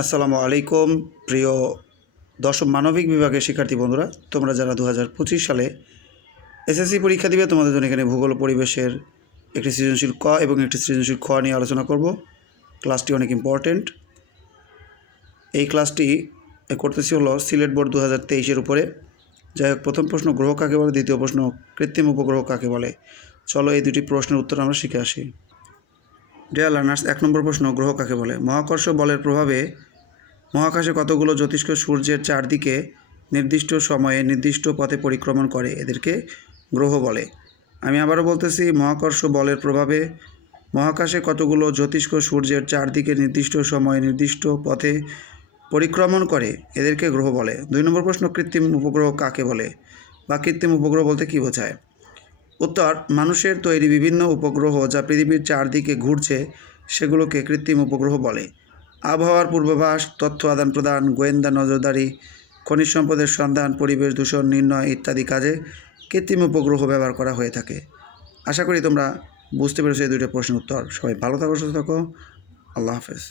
আসসালামু আলাইকুম প্রিয় দশম মানবিক বিভাগের শিক্ষার্থী বন্ধুরা, তোমরা যারা 2025 সালে এসএসসি পরীক্ষা দিবে তোমাদের জন্য এখানে ভূগোল ও পরিবেশের একটি সৃজনশীল ক এবং একটি সৃজনশীল খ নিয়ে আলোচনা করব। ক্লাসটি অনেক ইম্পর্টেন্ট। এই ক্লাসটি করতেছি হলো সিলেট বোর্ড 2023-এর উপরে। যাই হোক, প্রথম প্রশ্ন গ্রহ কাকে বলে, দ্বিতীয় প্রশ্ন কৃত্রিম উপগ্রহ কাকে বলে। চলো এই দুটি প্রশ্নের উত্তর আমরা শিখে আসি। ডিয়ার লার্নার্স, 1 নম্বর প্রশ্ন, গ্রহ কাকে বলে। মহাকর্ষ বলের প্রভাবে মহাকাশে কতগুলো জ্যোতিষ্ক সূর্যের চারদিকে নির্দিষ্ট সময়ে নির্দিষ্ট পথে পরিক্রমণ করে, এদেরকে গ্রহ বলে। আমি আবারও বলতেছি, মহাকর্ষ বলের প্রভাবে মহাকাশে কতগুলো জ্যোতিষ্ক সূর্যের চারদিকে নির্দিষ্ট সময়ে নির্দিষ্ট পথে পরিক্রমণ করে, এদেরকে গ্রহ বলে। 2 নম্বর প্রশ্ন, কৃত্রিম উপগ্রহ কাকে বলে বা কৃত্রিম উপগ্রহ বলতে কী বোঝায়। উত্তর, মানুষের তৈরি বিভিন্ন উপগ্রহ যা পৃথিবীর চারদিকে ঘুরছে সেগুলোকে কৃত্রিম উপগ্রহ বলে। আবহাওয়ার পূর্বাভাস, তথ্য আদান প্রদান, গোয়েন্দা নজরদারি, খনিজ সম্পদের সন্ধান, পরিবেশ দূষণ নির্ণয় ইত্যাদি কাজে কৃত্রিম উপগ্রহ ব্যবহার করা হয়ে থাকে। আশা করি তোমরা বুঝতে পেরেছো এই দুটো প্রশ্নের উত্তর। সবাই ভালো থাকো, সুস্থ থাকো। আল্লাহ হাফেজ।